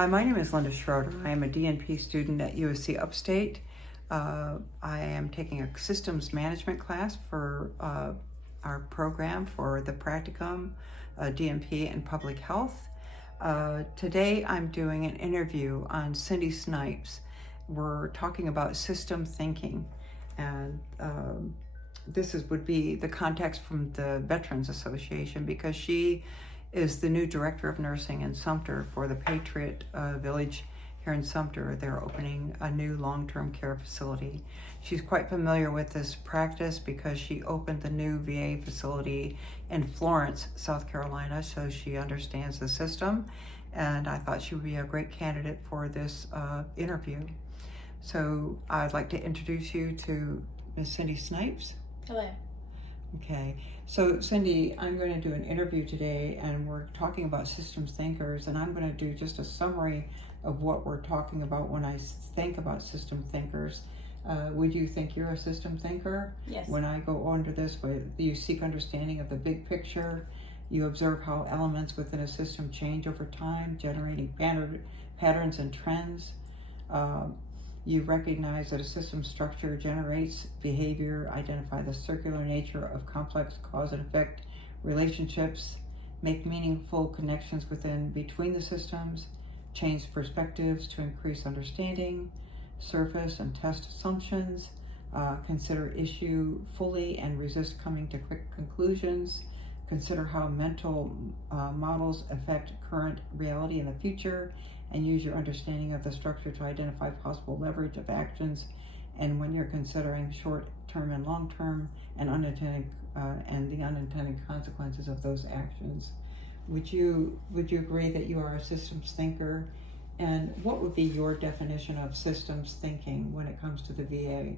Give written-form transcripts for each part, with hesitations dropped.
Hi, my name is Linda Schroeder. I am a DNP student at USC Upstate. I am taking a systems management class for our program for the practicum, DNP and public health. Today I'm doing an interview on Cindy Snipes. We're talking about system thinking, and this would be the context from the Veterans Association, because she is the new director of nursing in Sumter for the Patriot Village here in Sumter. They're opening a new long-term care facility. She's quite familiar with this practice because she opened the new VA facility in Florence, South Carolina, so she understands the system, and I thought she would be a great candidate for this interview. So I'd like to introduce you to Ms. Cindy Snipes. Hello. Okay, so Cindy, I'm going to do an interview today, and we're talking about systems thinkers, and I'm going to do just a summary of what we're talking about when I think about system thinkers. Would you think you're a system thinker? Yes. When I go on to this, you seek understanding of the big picture, you observe how elements within a system change over time, generating patterns and trends. You recognize that a system structure generates behavior, identify the circular nature of complex cause and effect relationships, make meaningful connections between the systems, change perspectives to increase understanding, surface and test assumptions, consider issue fully and resist coming to quick conclusions, consider how mental models affect current reality and the future, and use your understanding of the structure to identify possible leverage of actions, and when you're considering short-term and long-term and the unintended consequences of those actions. Would you agree that you are a systems thinker? And what would be your definition of systems thinking when it comes to the VA?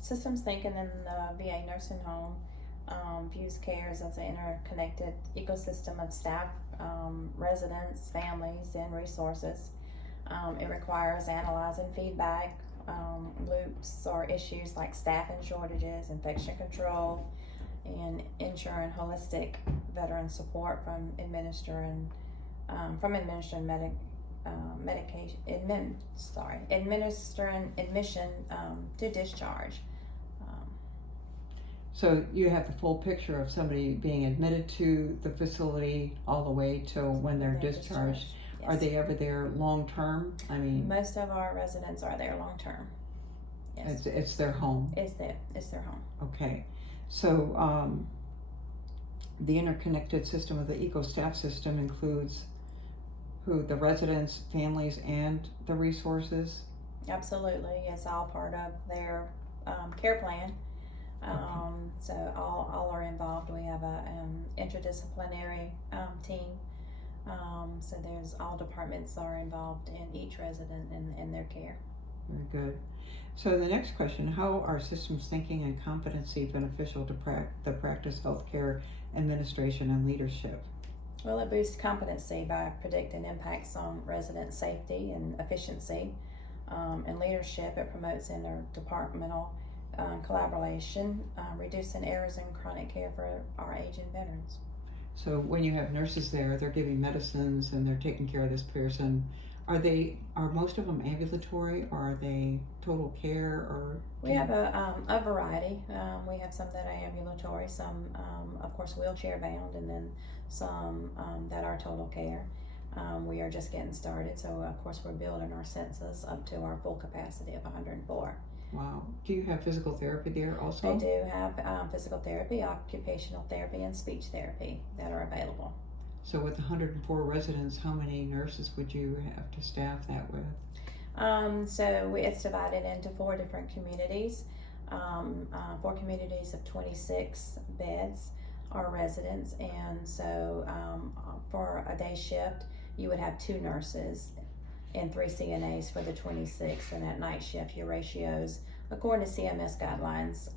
Systems thinking in the VA nursing home views care as an interconnected ecosystem of staff, residents, families, and resources. It requires analyzing feedback loops or issues like staffing shortages, infection control, and ensuring holistic veteran support from administering admission to discharge. So you have the full picture of somebody being admitted to the facility all the way till when they're discharged. Yes. Are they ever there long term? I mean, most of our residents are there long term. Yes. It's their home. It's their home. Okay, so the interconnected system of the eco-staff system includes the residents, families, and the resources? Absolutely, it's all part of their care plan. So all are involved. We have a interdisciplinary team. So there's all departments are involved in each resident and their care. Very good. So the next question, how are systems thinking and competency beneficial to the practice healthcare administration and leadership? Well, it boosts competency by predicting impacts on resident safety and efficiency. And leadership, it promotes interdepartmental collaboration, reducing errors in chronic care for our aging veterans. So when you have nurses there, they're giving medicines and they're taking care of this person. Are most of them ambulatory, or are they total care, or? We have a variety. We have some that are ambulatory, some of course wheelchair bound, and then some that are total care. We are just getting started, so of course we're building our census up to our full capacity of 104. Wow. Do you have physical therapy there also? They do have physical therapy, occupational therapy, and speech therapy that are available. So with 104 residents, how many nurses would you have to staff that with? It's divided into 4 different communities. 4 communities of 26 beds are residents, and so for a day shift, you would have 2 nurses and 3 CNAs for the 26, and at night shift, your ratios, according to CMS guidelines,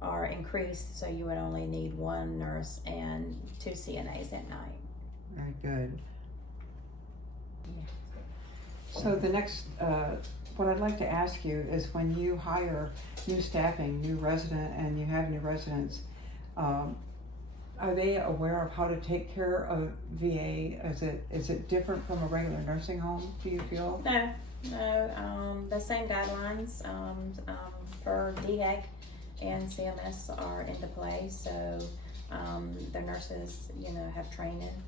are increased, so you would only need 1 nurse and 2 CNAs at night. Very good. Yeah. So the next, what I'd like to ask you is, when you hire new staffing, new resident, and you have new residents, are they aware of how to take care of VA? Is it different from a regular nursing home, do you feel? No, the same guidelines, per DHEC and CMS are into play, so, the nurses, have training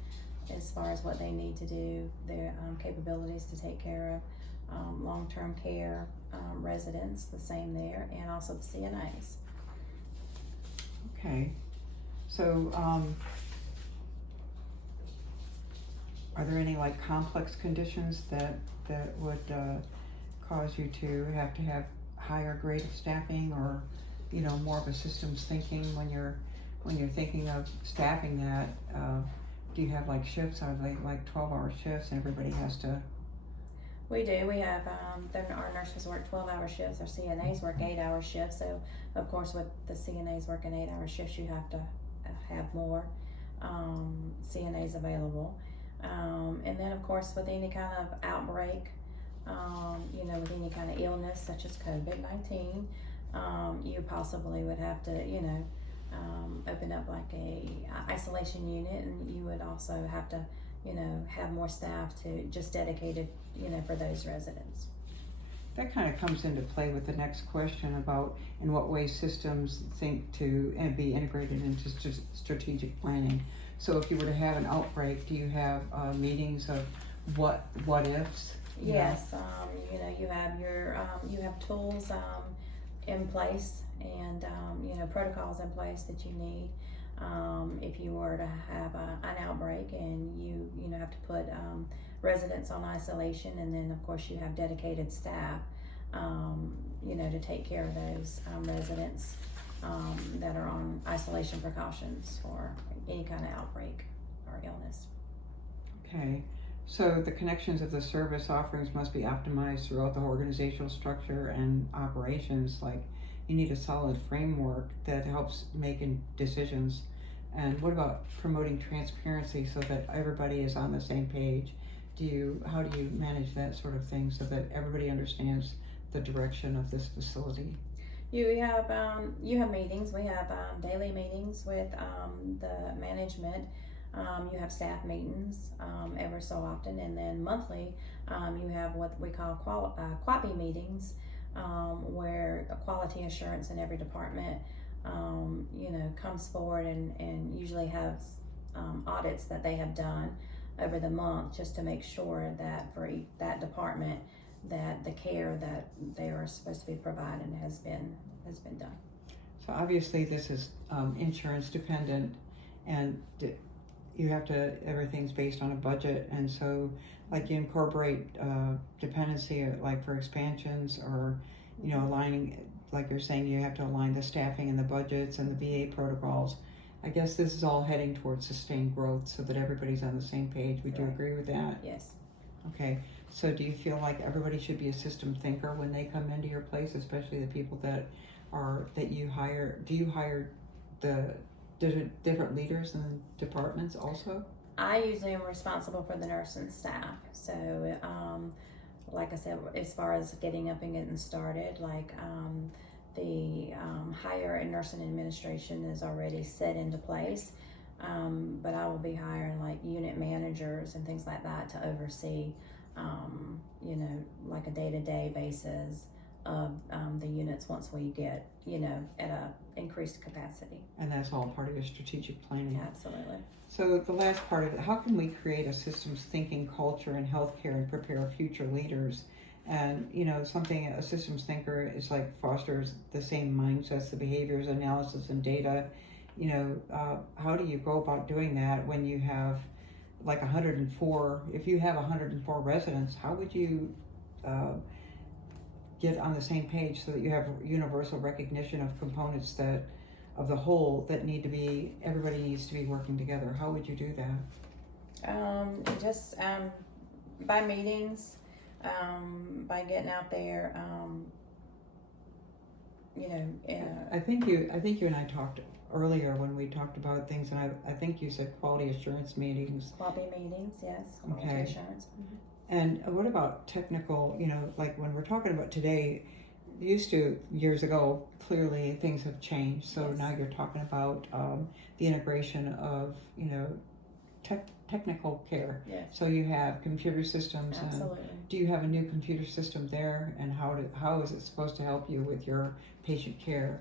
as far as what they need to do, their, capabilities to take care of, long-term care, residents, the same there, and also the CNAs. Okay, so, are there any like complex conditions that would, cause you to have higher grade of staffing, or, more of a systems thinking when you're thinking of staffing that? Do you have like shifts? Are they like 12-hour shifts and everybody has to? We do. We have, our nurses work 12-hour shifts, our CNAs work 8-hour shifts, so of course with the CNAs working 8-hour shifts, you have to have more, CNAs available. And then of course with any kind of outbreak, with any kind of illness such as COVID-19, you possibly would have to, open up like a isolation unit, and you would also have to, have more staff to just dedicated, for those residents. That kind of comes into play with the next question about in what ways systems think to and be integrated into strategic planning. So if you were to have an outbreak, do you have meetings of what ifs? Yes, you have your, you have tools, in place, and, protocols in place that you need. If you were to have an outbreak and you have to put, residents on isolation, and then of course you have dedicated staff, to take care of those, residents, that are on isolation precautions for any kind of outbreak or illness. Okay, so the connections of the service offerings must be optimized throughout the organizational structure and operations. Like, you need a solid framework that helps making decisions. And what about promoting transparency so that everybody is on the same page? How do you manage that sort of thing so that everybody understands the direction of this facility? You have meetings. We have daily meetings with the management. You have staff meetings every so often, and then monthly you have what we call QAPI meetings, where a quality assurance in every department comes forward and usually has audits that they have done over the month, just to make sure that for that department that the care that they are supposed to be providing has been done. So obviously this is insurance dependent, and you have to, everything's based on a budget, and so like you incorporate dependency, like for expansions, or aligning, like you're saying, you have to align the staffing and the budgets and the VA protocols. I guess this is all heading towards sustained growth so that everybody's on the same page. Would you agree with that? Yes. Okay, so do you feel like everybody should be a system thinker when they come into your place, especially the people that you hire? Do you hire the different leaders in departments also? I usually am responsible for the nursing staff. So, like I said, as far as getting up and getting started, like the hire and nursing administration is already set into place. But I will be hiring like unit managers and things like that to oversee, like a day-to-day basis of the units once we get, at a increased capacity. And that's all part of your strategic planning. Absolutely. So the last part of it, how can we create a systems thinking culture in healthcare and prepare future leaders? And, a systems thinker is like fosters the same mindsets, the behaviors, analysis, and data. How do you go about doing that when you have like 104, if you have 104 residents, how would you get on the same page so that you have universal recognition of components of the whole that everybody needs to be working together? How would you do that? Just by meetings, by getting out there, I think you and I talked earlier when we talked about things, and I think you said quality assurance meetings. Quality meetings, yes. Quality Okay. assurance. Mm-hmm. And what about technical, like when we're talking about today, used to years ago. Clearly, things have changed. So Yes. now you're talking about the integration of technical care. Yes, So you have computer systems. And absolutely. do you have a new computer system there? And how is it supposed to help you with your patient care?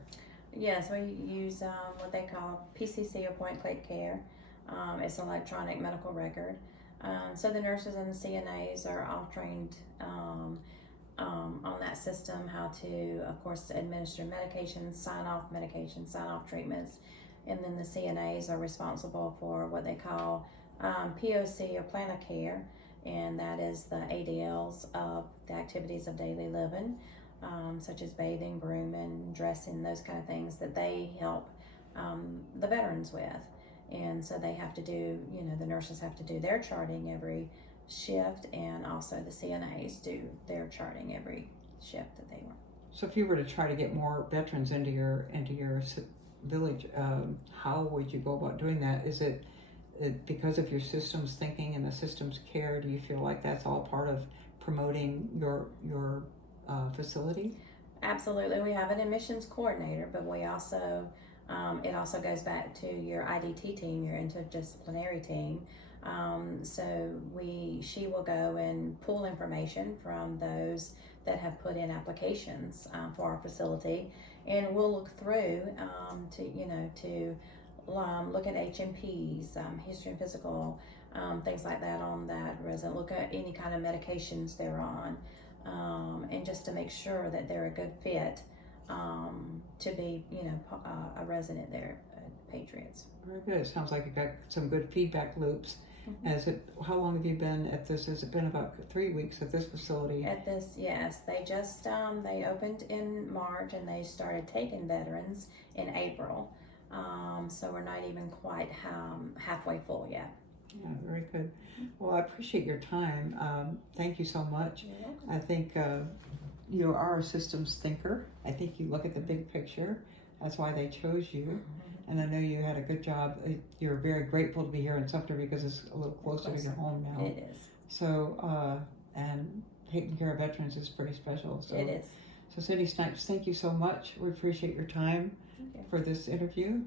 Yes, we use what they call PCC or point click care. It's an electronic medical record. So the nurses and the CNAs are all trained on that system, how to, of course, administer medications, sign off treatments, and then the CNAs are responsible for what they call POC or plan of care, and that is the ADLs of the activities of daily living, such as bathing, grooming, dressing, those kind of things that they help the veterans with. And so they have to do, the nurses have to do their charting every shift, and also the CNAs do their charting every shift that they work. So if you were to try to get more veterans into your village, how would you go about doing that? Is it because of your systems thinking and the systems care? Do you feel like that's all part of promoting your facility? Absolutely. We have an admissions coordinator, but we also it also goes back to your IDT team, your interdisciplinary team. So she will go and pull information from those that have put in applications for our facility, and we'll look through to look at HMPs, history and physical, things like that on that resident. Look at any kind of medications they're on, and just to make sure that they're a good fit to be, a resident there at Patriots. Very good. It sounds like you got some good feedback loops. Mm-hmm. How long have you been at this? Has it been about 3 weeks at this facility? At this, yes. They just they opened in March, and they started taking veterans in April. So we're not even quite halfway full yet. Yeah, very good. Well, I appreciate your time. Thank you so much. You're welcome. I think you are a systems thinker. I think you look at the big picture. That's why they chose you. Mm-hmm. And I know you had a good job. You're very grateful to be here in Sumter because it's a little closer to your home now. It is. So, and taking care of veterans is pretty special. So, it is. So Cindy Snipes, thank you so much. We appreciate your time for this interview.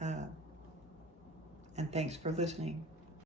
And thanks for listening.